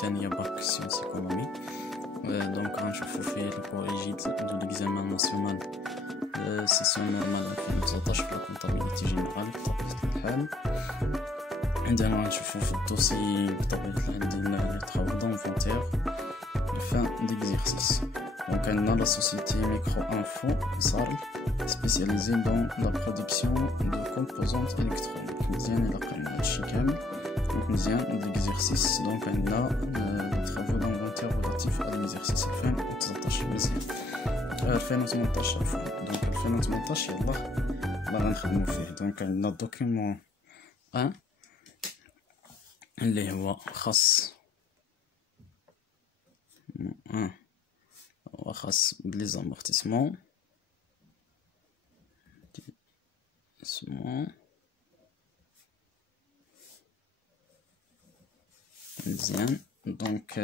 الثانية باك سيونس ايكونومي. دونك غنشوفو فيه الكوريجيد دو ليكزامان ناسيونال سيسيون نورمال 2019 في الكونطابيليتي جينيرال بطبيعة الحال. عندنا غنشوفو في الدوسي بطبيعة الحال ديال لي طرافو دونفونتير فان ديكزيرسيس. دونك عندنا لا سوسيتي ميكرو انفو صار spécialisé dans la production de composantes électroniques. مزيان إلا قرينا هادشي كامل دونك مزيان l'exercice. دونك عندنا travaux d'inventaire relatifs à l'exercice 2019 مزيان 2018 عفوا. دونك 2018 يلا غنخدمو فيه. دونك عندنا الدوكيمون 1 اللي هو خاص بلي زامورتيسمون مزيان. دونك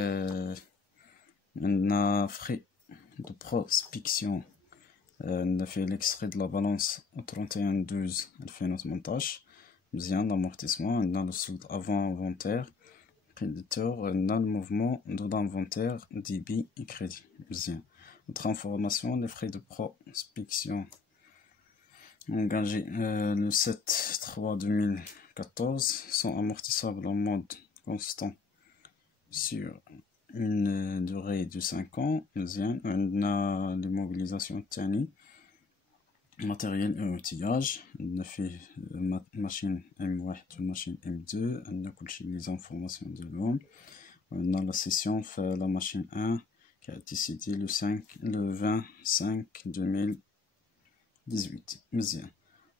عندنا فري دو بروسبكسيون عندنا فيه ليكستري دو لا بالونس 31/12/2018 مزيان. لامورتيسمون عندنا لو سولد افون انفونتير créditeur عندنا الموفمون دو l'inventaire débit et crédit مزيان. Autre information, les frais de prospection engagés le 7/3/2014 sont amortissables en mode constant sur une durée de 5 ans. مزيان. عندنا l'immobilisation الثاني matériel et outillage عندنا فيه machine M1 و machine M2 عندنا كلشي les informations de l'homme. عندنا la session في la machine 1 qui a été cité le 20/5/2018 مزيان.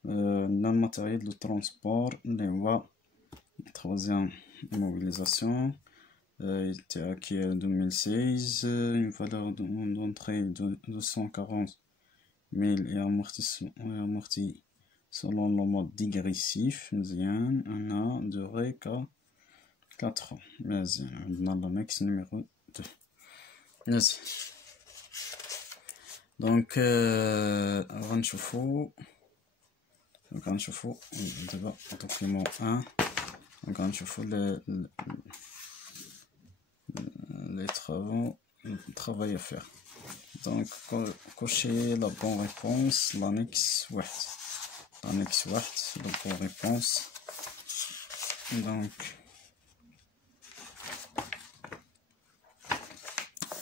عندنا الماتيريال دو ترونسبور اللي هو troisième immobilisation était acquis en 2016 une valeur d'entrée de 240 000 et amorti selon le mode dégressif مزيان. on a duré qu'à 4 ans مزيان. عندنا l'annexe numéro 2 مزيان. دونك غنشوفو دابا دوكيمون 1. دونك غنشوفو les travaux à faire. Donc cochez la bonne réponse, l'annexe 1 la bonne réponse. Donc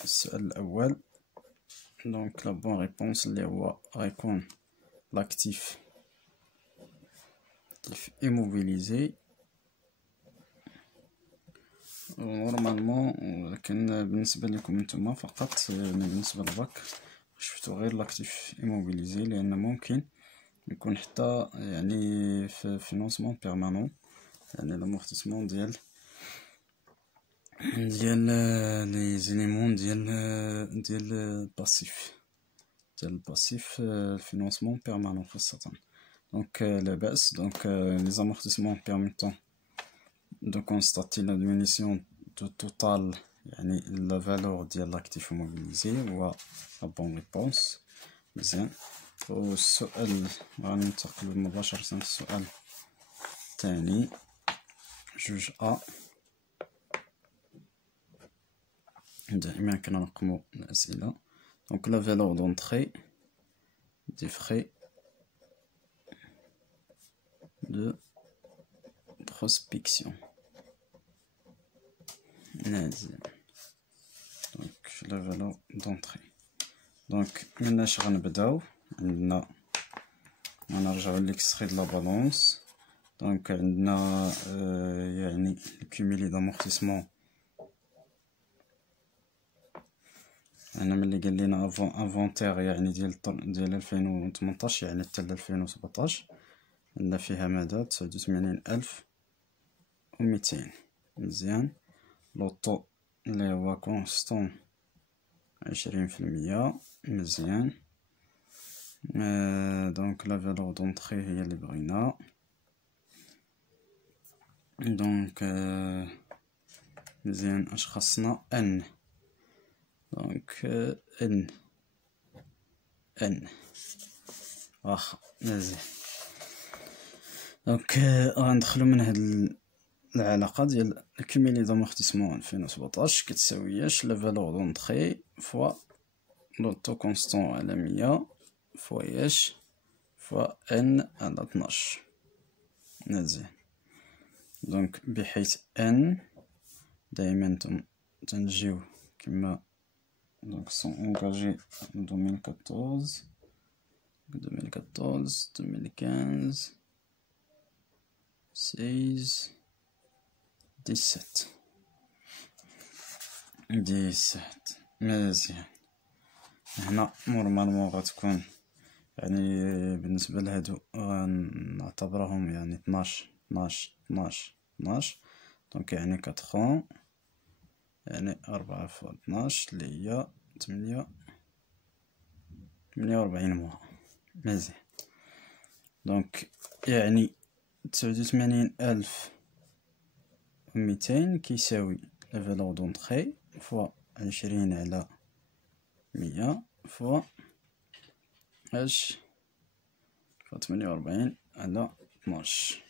السؤال الأول. Donc la bonne réponse اللي هو غيكون l'actif immobilisé نورمالمون. لكن بالنسبة لكم نتوما فقط بالنسبة للباك شفتو غير لاكتيف ايموبيليزي لأن ممكن يكون حتى يعني في فينونسمون بيرمانون يعني لامورتيسمون ديال لي زيليمون ديال الباسيف فينونسمون بيرمانون خاصة. دونك لاباس. دونك لي زامورتيسمون بيرميتون de constater la diminution du total يعني la valeur ديال l'actif immobilisé هو la bonne réponse مزيان. والسؤال غننتقل مباشرة للسؤال الثاني جوج أ. دائما كنرقمو الأسئلة. دونك la valeur d'entrée des frais de prospection مزيان. دونك لا فالور دونطري. دونك مناش غنبداو عندنا غنرجعو ليكستري دو لا بالونس. دونك عندنا يعني الكوميلي دامورتيسمون انا ملي قال لينا انفونتير يعني ديال 2018 يعني حتى ل 2017 عندنا فيها مدى 89,200 مزيان. لوطو اللي هو كونستون 20% مزيان. دونك لا فالور دونطري هي اللي بغينا. دونك مزيان اش خاصنا ان. دونك ان واخا مزيان. دونك غندخلو من هاد العلاقة ديال الكوميلي دامورتيسمون 2017 كتساوياش لا فالور دونطخي فوا لوطو كونستون على 100 فوا اش فوا ان على 12. مزيان. دونك بحيث ان دايما تنجيو كما دونك سون انجاجي 2014 2015 16 17. مزيان. هنا نورمالمون غتكون يعني بالنسبة لهادو غنعتبرهم يعني 12 دونك يعني 4 يعني 4 فوا 12 اللي هي 48 موا. مزيان. دونك يعني 89,200 كيساوي لا فالور دونطخي فوا 20 على 100 فوا اش فوا 48 على 12.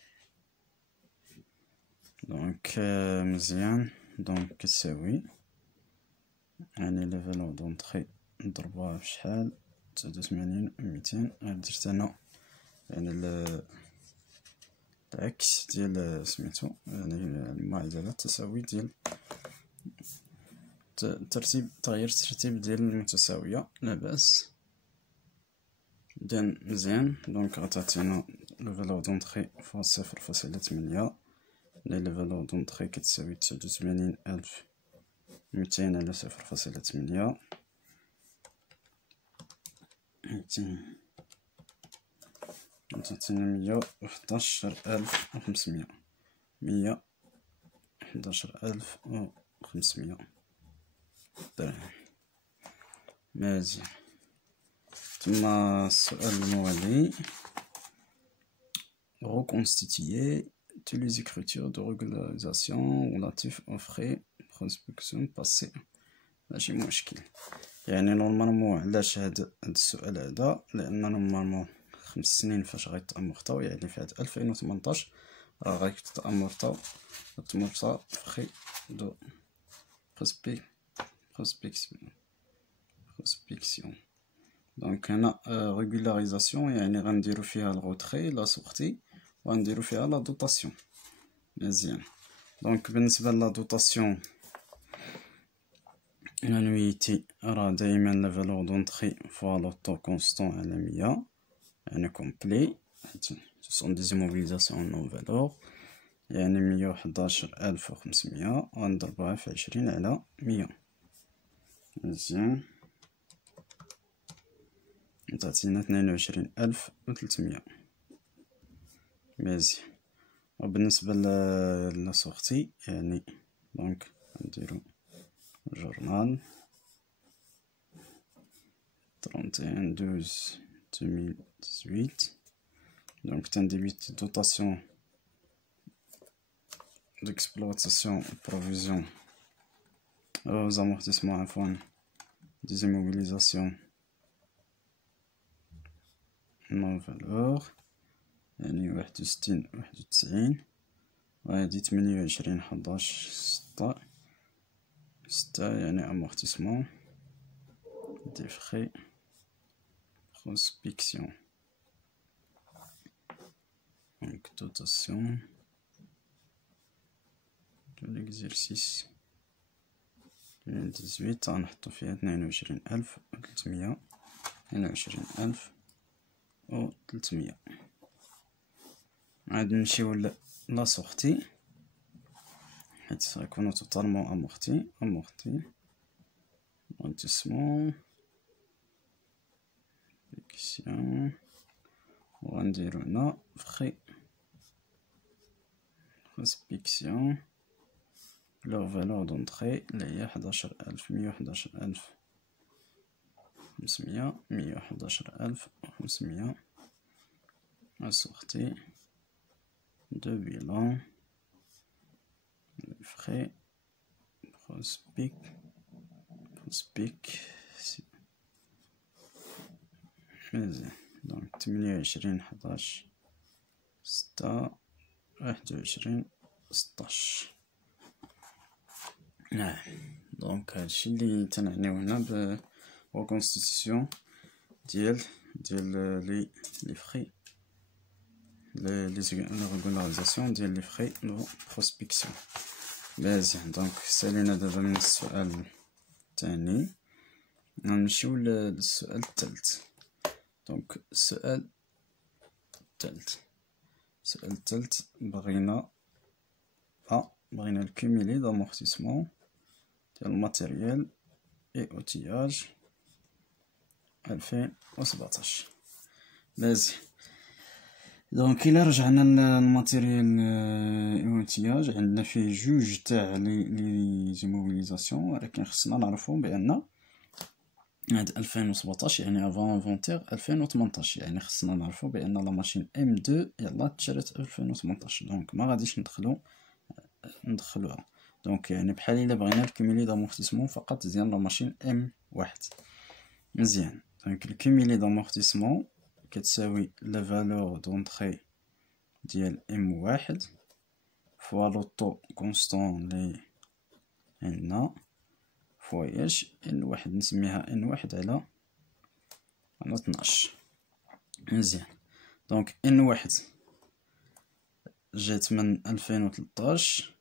دونك مزيان. دونك كتساوي يعني لا فالور دونطخي نضربوها في شحال 89,200. درت انا يعني العكس ديال سميتو يعني المعادلة التساوي ديال تغيير الترتيب ديال المتساوية لاباس. مزيان. دونك غتعطينا لو فالور دونطخي فوا 0.8 لي لو فالور دونطخي كتساوي 89,200 على 0.8 تعطينا 111,500 111,500 درهم. مزيان. ثم السؤال الموالي reconstituer tous les écritures de régularisation relatifs aux frais prospection passés. ماشي مشكل. يعني نورمالمون علاش هاد السؤال هذا لان نورمالمون 5 سنين فاش غيتامورطاو يعني في هاد 2018 راه غيتامورطاو فخي دو بروسبكسيون. دونك هنا ريغولاريزاسيون يعني غنديرو فيها الغوتري لا سورتي وغنديرو فيها لا دوطاسيون. مزيان. دونك بالنسبه لا دوطاسيون لانويتي راه دايما لا فالور دونطخي فوا لوطو كونستون على 100 يعني كومبلي سون دي موبيليزاسيون نون فالور يعني 111,500 غنضربوها في 20 على 100. مزيان. تعطينا 22,300. مزيان. وبالنسبة لا سورتي يعني دونك نديرو جورنال 31/12/2018 دونك تنديبيت دوطاسيون d'exploitation provision aux amortissements عفوا des immobilisations non valeur يعني 61/91 وهادي 28/11/6 يعني amortissement des frais prospection. Donc dotation de l'exercice 2018 غنحطو فيها 22,300 22,300. عاد نمشيو لا سورتي حيت غيكونو توتالمون امورتي amortissement فيكسيون وغنديرو هنا فخي prospection leur valeur d'entrée اللي هي 111,500 assorti de bilan les frais prospection. donc 28/11/6 21/6 16. نعم. دونك هادشي اللي تنعنيو هنا ب reconstitution ديال لي فري لي ريغولاريزاسيون ديال لي فري دو بروسبكسيون. مزيان. دونك سالينا دابا من السؤال الثاني، نمشيو للسؤال الثالث. دونك السؤال الثالث بغينا الكوميلي دامورتيسمون ديال الماتيريال اي اوتياج 2017. مزيان. دونك الى رجعنا للماتيريال اي اوتياج، عندنا فيه جوج تاع لي زيموبيليزاسيون، ولكن خصنا نعرفو بان هاد 2017 يعني افون انفونتير 2018، يعني خصنا نعرفو بان لا ماشين ام 2 يلا تشرات 2018. دونك ما غاديش ندخلوها. دونك يعني بحال الا بغينا الكوميلي دامورتيسمون فقط ديال لا ماشين ام 1. مزيان. دونك الكوميلي دامورتيسمون كتساوي لا فالور دونطري ديال ام 1 فوا لو طو كونستون لي عندنا فواياج ان واحد، نسميها ان واحد على 12. مزيان. دونك ان واحد جات من 2013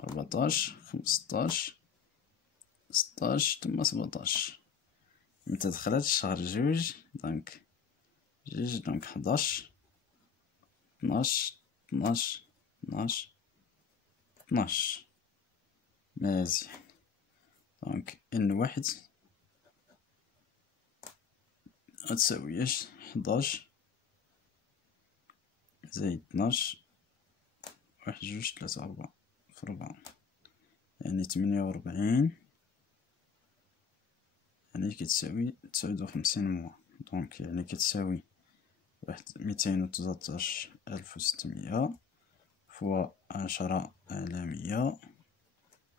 14 15 16 ثم 17. متى دخلت الشهر جوج، دونك 11 12 12 12 12. مزيان. دونك ان واحد غتساوي 11 زائد 12 واحد جوج 3 4 في 4 يعني 48، يعني كتساوي 59 موا. دونك يعني كتساوي 213,600 فوا 10 على 100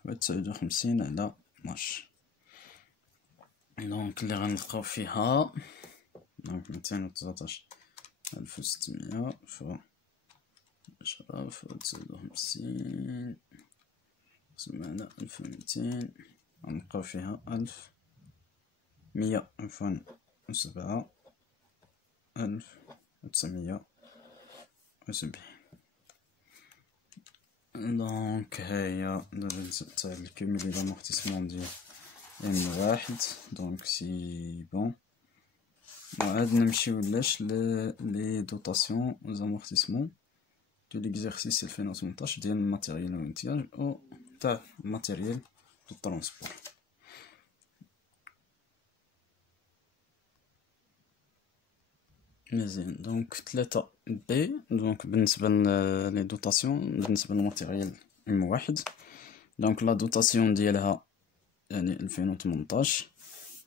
فوا 59 على 12. دونك اللي غنلقاو فيها دونك 213,600 فوا 10 فوا 59 سمعنا 1200، غنلقاو فيها 1107 1970. دونك هاهي الريزلت تاع الكوميلي دامورتيسمون ديال ام واحد. دونك سي بون. وعاد نمشيو لي دوطاسيون زامورتيسمون دو ليكزارسيس 2018 ديال الماتيريال والانتياج او تاع الماتيريال دو ترونسبور. مزيان. دونك 3 بي. دونك بالنسبه لي دوطاسيون بالنسبه للماتيريال ام واحد، دونك لا دوطاسيون ديالها يعني 2018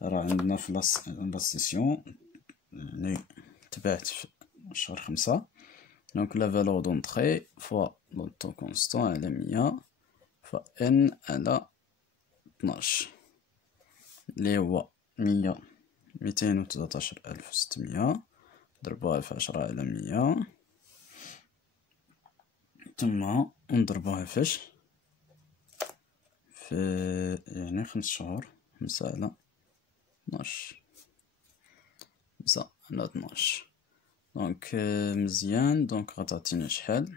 راه عندنا في لا سيسيون يعني تبعت في شهر 5. دونك لا فالور دونطري فوا لو طو كونستون على 100 فوا ان على 12 اللي هو 213,600 نضربوها في 10 على 100 ثم نضربوها فاش في يعني 5 شهور 5 على 12 5 على 12. دونك مزيان. دونك غتعطينا شحال؟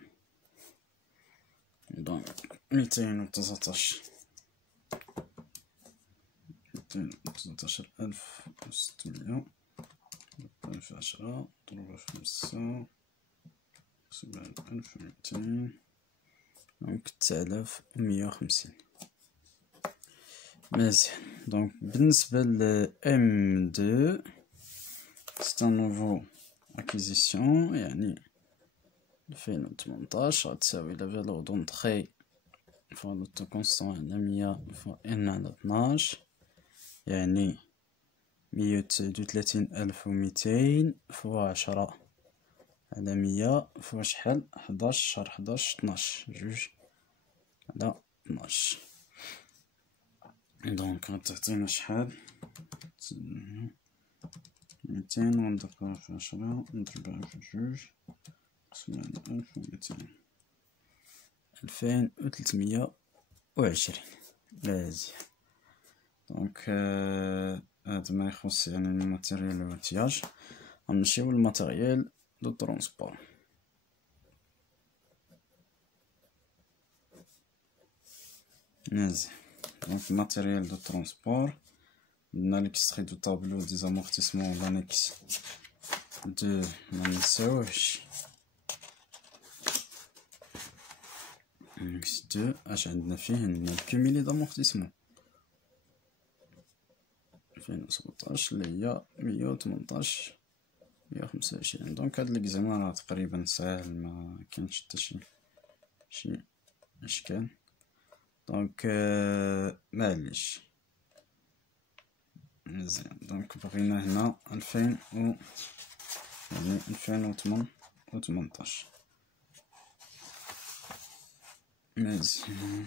دونك 213,600 ضربها في 10 ضربها في 5 7,200 دونك 9,150. مزيان. دونك بالنسبة ل M2 سي ان نوفو اكيزيسيون يعني 2018 غتساوي لا فالور دونطري فوا لو طو كونستون على 100 فوا ان على 12 يعني 139,200 فوا 10 على 100 فوا شحال 11 شهر 11 12 جوج على 12. دونك غتعطينا شحال 200 ونضربها في 10 نضربها في جوج قسمة على 1200. 2320. مزيان. دونك هذا ما يخص يعني الماتيريال والاحتياج. غنمشيو للماتيريال دو ترونسبور. مزيان. دونك ماتيريال دو ترونسبور عندنا ليكستري دو طابلو دي زامورتيسمون لانيكس دو منساوهش انكس دو. اش عندنا فيه؟ عندنا الكوميلي دامورتيسمون 2017 اللي هي 118 125. دونك هاد ليكزامان راه تقريبا ساهل، ما كاينش حتى شي اشكال. دونك معليش مزيان. دونك بغينا هنا 2018 مزيان.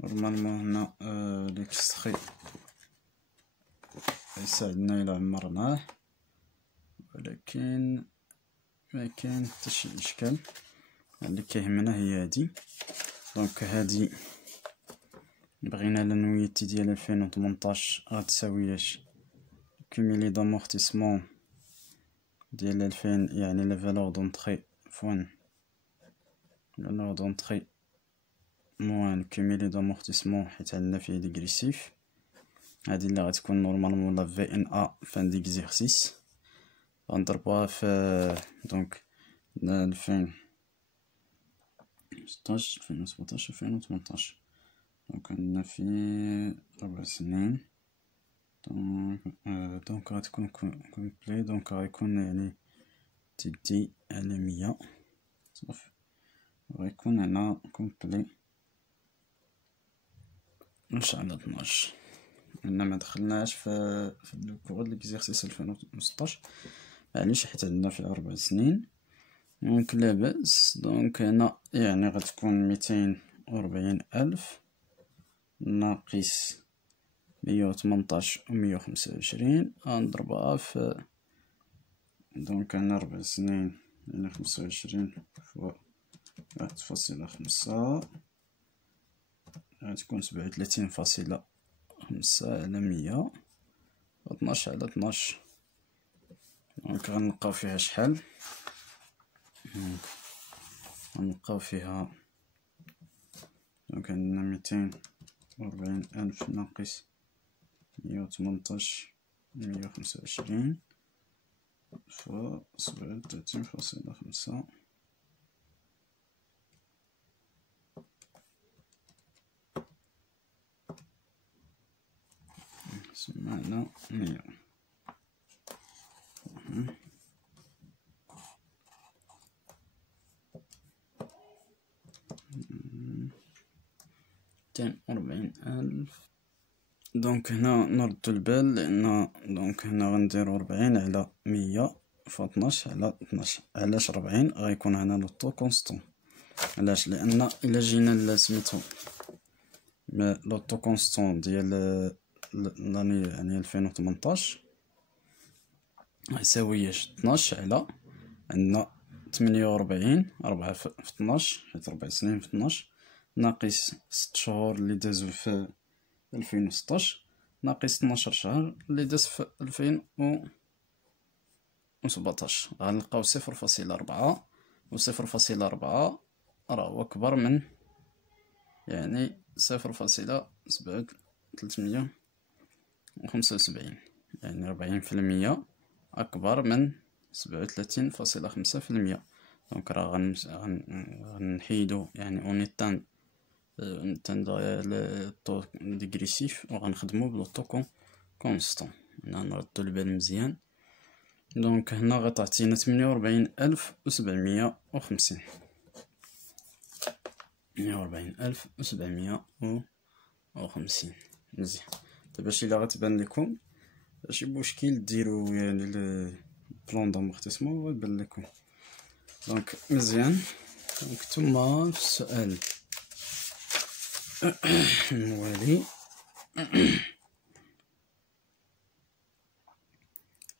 نورمالمون هنا ليكستري يساعدنا إلا عمرناه، ولكن ما كاين حتى شي اشكال. اللي كيهمنا هي هادي. دونك هادي بغينا لانويتي ديال 2018 غتساوياش كوميلي دامورتيسمون ديال 2000، يعني لا فالور دونطري فوان فالور دونطري موان كوميلي دامورتيسمون، حيت عندنا فيه ديغريسيف. هادي اللي غتكون نورمالمون لا في ان ا فان ديكزيرسيس. غنضربوها في دونك 2016 2017 2018. دونك عندنا في 4 سنين. دونك غتكون كومبلي. دونك غيكون يعني تدي على 100 صافي، غيكون هنا كومبلي واش على 12. لأن ما دخلناش في الكور ليكزيرسيس 2016، معليش حيت عندنا في 4 سنين. دونك لاباس. دونك هنا يعني غتكون 240,000 ناقص 118 و 125. غنضربها في دونك هنا 4 سنين يعني 25 فوا 1.5 غتكون 37.5 على 100 12 على 12. دونك غنلقاو فيها شحال؟ غنلقاو فيها دونك عندنا 240,000 ناقص 118 125 فوا 37.5. سمعنا 100. ميتين وأربعين ألف. دونك هنا نردو البال، لأن دونك هنا غنديرو 40 على 100 فوا 12 على 12. علاش 40؟ غيكون هنا لوطو كونستون. علاش؟ لأن إلا جينا لسميتو لوطو كونستون ديال لاني يعني 2018 غيساوياش 12 على عندنا 48 4 في 12 حيت 4 سنين في 12 ناقص 6 شهور اللي دازو في 2016 ناقص 12 شهر اللي داز في 2017. غنلقاو 0.4 و 0.4 راه هو كبر من يعني 0.375، يعني 40% أكبر من 37.5%. دونك راه غنحيدو يعني اونيتان لو ديغريسيف وغنخدمو بلوطو كونستون. هنا نردو البال مزيان. دونك هنا غتعطينا 48,750 48,750. مزيان. دابا شي لا غتبان لكم شي مشكل ديرو يعني البلان دامورتيسمون غيبان لكم. دونك مزيان. دونك ثم في السؤال الموالي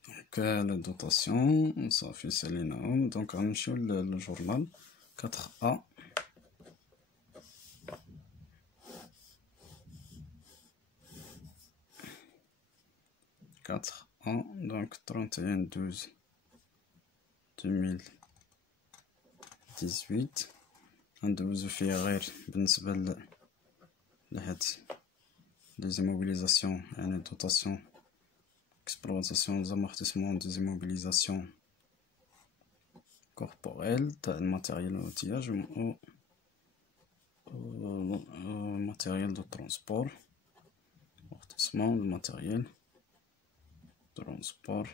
دونك لا دوطاسيون صافي ساليناهم. دونك غنمشيو للجورنال 4A. دونك 31/12/2018 غندوزو فيه غير بالنسبة لهاد لي زيموبيليزاسيون، يعني دوطاسيون exploitation des amortissements des immobilisations corporelles تاع الماتيريال والoutillage au matériel de transport, amortissement du matériel transport,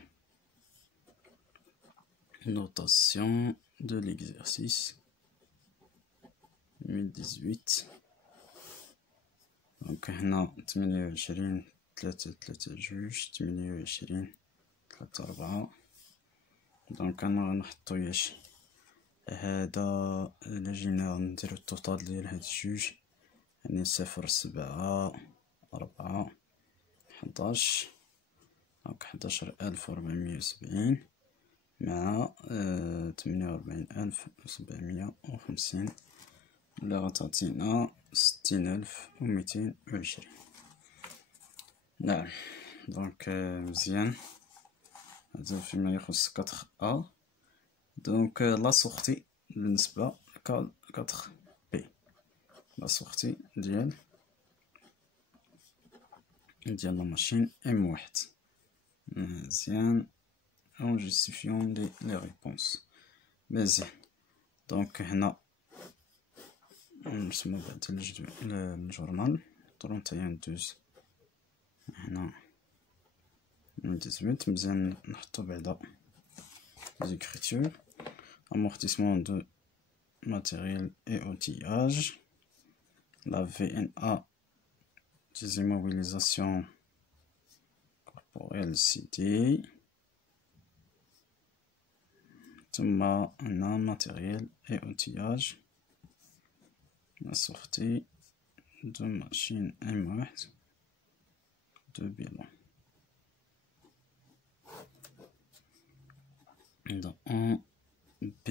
notation de l'exercice 2018. دونك هنا 28/3/2/28/3/4. دونك انا غنحطو ياش هذا الا جينا نديرو التوتال ديال هاد الجوج، يعني 0/7/4/11. دونك 11,470 مع 48,750 اللي غتعطينا 60,220. نعم. دونك مزيان، هذا فيما يخص 4A. دونك لا سورتي بالنسبة ل 4B، لا سورتي ديال لا ماشين M1. مزيان، en justifiant les réponses. مزيان. دونك هنا نرسمو بعد الجورنال 31/12 هنا 18. مزيان نحطو بعدا زيكريتور amortissement de matériel et outillage, la VNA des immobilisations corporelles citées. ثم هنا matériel et outillage، la sortie de machine M1 de bilan. Dans 1B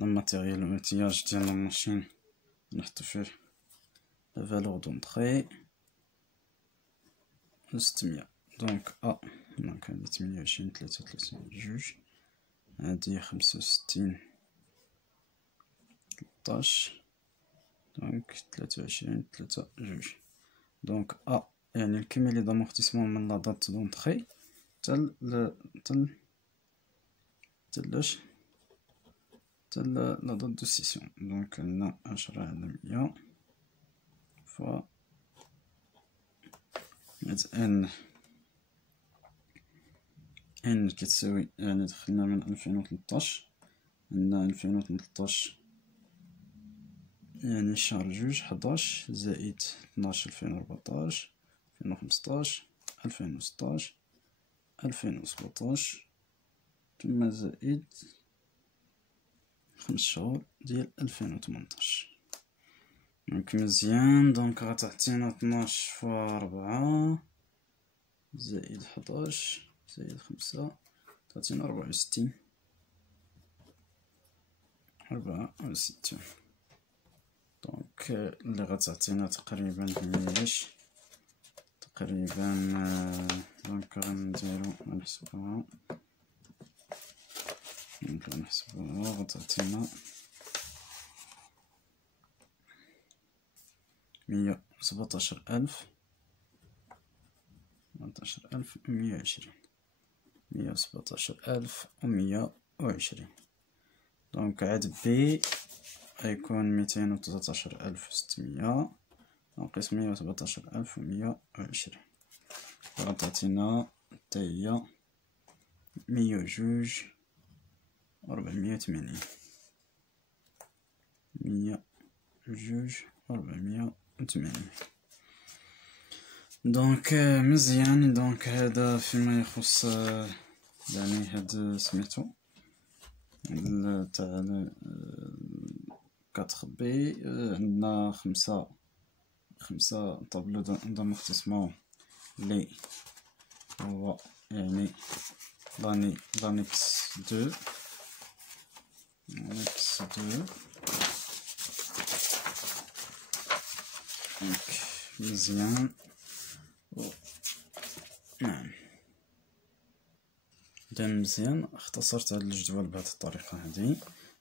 le matériel et outillage de la machine نحطو فيه la valeur d'entrée 600. دونك دونك هادي 28/33/2، هادي 65/13. دونك 23/3/2. دونك يعني الكمية دامورتيسمون من لا دات دونطخي تل لا دات دو سيسيون. دونك عندنا 10/100 فوا ان كتساوي، يعني دخلنا من 2013، عندنا 2013 يعني شهر جوج 11 زائد 12 2014 2015 2016 2017 ثم زائد 5 شهور ديال 2018. دونك مزيان. دونك غتعطينا 12 فوا 4 زائد 11 زائد 5 تعطينا 64. دونك اللي غتعطينا تقريبا هياش تقريبا. دونك غنديرو غنحسبوها، غتعطينا 117,120 117,120. دونك عاد بي غيكون 213,600 ناقص 117,120 غتعطينا حتى هي 102,480. 102,480. دونك مزيان. دونك هذا فيما يخص يعني هاد سميتو تاع 4B. عندنا خمسة طابلو دامورتيسمون لي هو يعني لانكس 2 دونك مزيان. نعم دان مزيان. اختصرت هاد الجدول بهاد الطريقة هادي.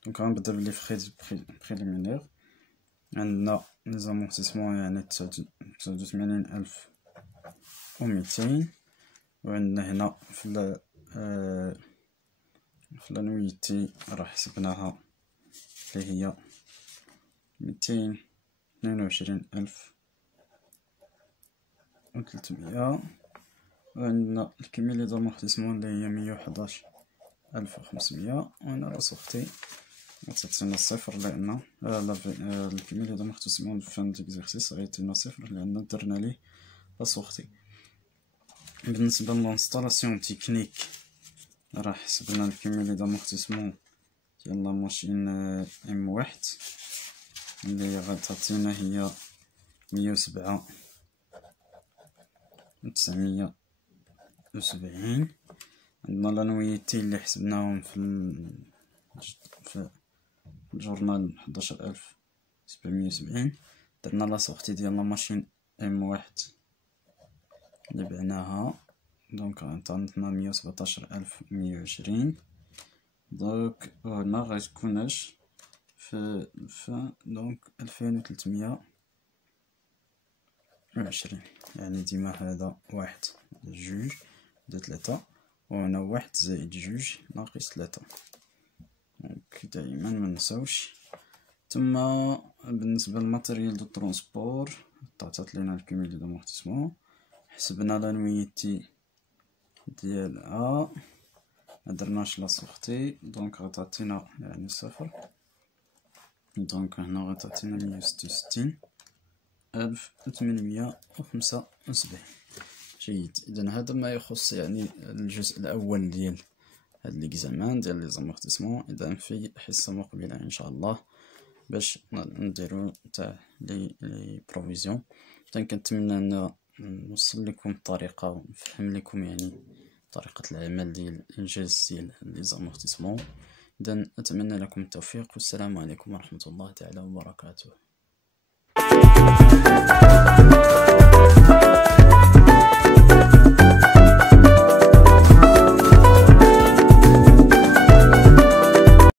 دونك غنبدا بلي بريليمينير. عندنا لي زامورتيسمون يعني 89,200، وعندنا هنا في الانويتي راه حسبناها اللي هي 222,300. وعندنا الكمية دامورتيسمون اللي هي 111,500. وهنا لا سورتي غتعطينا صفر لأن الكمية دامورتيسمون فان ديكزارسيس غيعطينا صفر لأن درنا ليه لا سورتي. بالنسبة للانستالاسيون تكنيك راه حسبنا الكمية دامورتيسمون ديال لا ماشين M1 اللي غتعطينا هي 107,970. عندنا لانويتي اللي حسبناهم في الجورنال 11,770. درنا لا سورتي ديال لا ماشين M1 اللي بعناها دونك عطاتنا 117,120. دونك هنا غتكون اش في دونك 2,320. يعني ديما هذا 1 جوج د 3 وهنا 1 زائد جوج ناقص 3. دونك دائما منساوش. ثم بالنسبة للماتيريال دو ترونسبور عطات لينا الكمية دامورتيسمون. حسبنا لانويتي ديالها مدرناش لا سورتي دونك غتعطينا يعني صفر. دونك هنا غتعطينا 166,875. جيد. اذا هذا ما يخص يعني الجزء الاول ديال هاد ليكزامان ديال لي زامورتيسمون. اذا في حصه مقبله ان شاء الله باش نديرو تاع لي بروفيزيون. كنتمنى ان نوصل لكم الطريقه ونفهم لكم يعني طريقه العمل ديال الانجاز ديال لي زامورتيسمون. اذا اتمنى لكم التوفيق والسلام عليكم ورحمه الله تعالى وبركاته.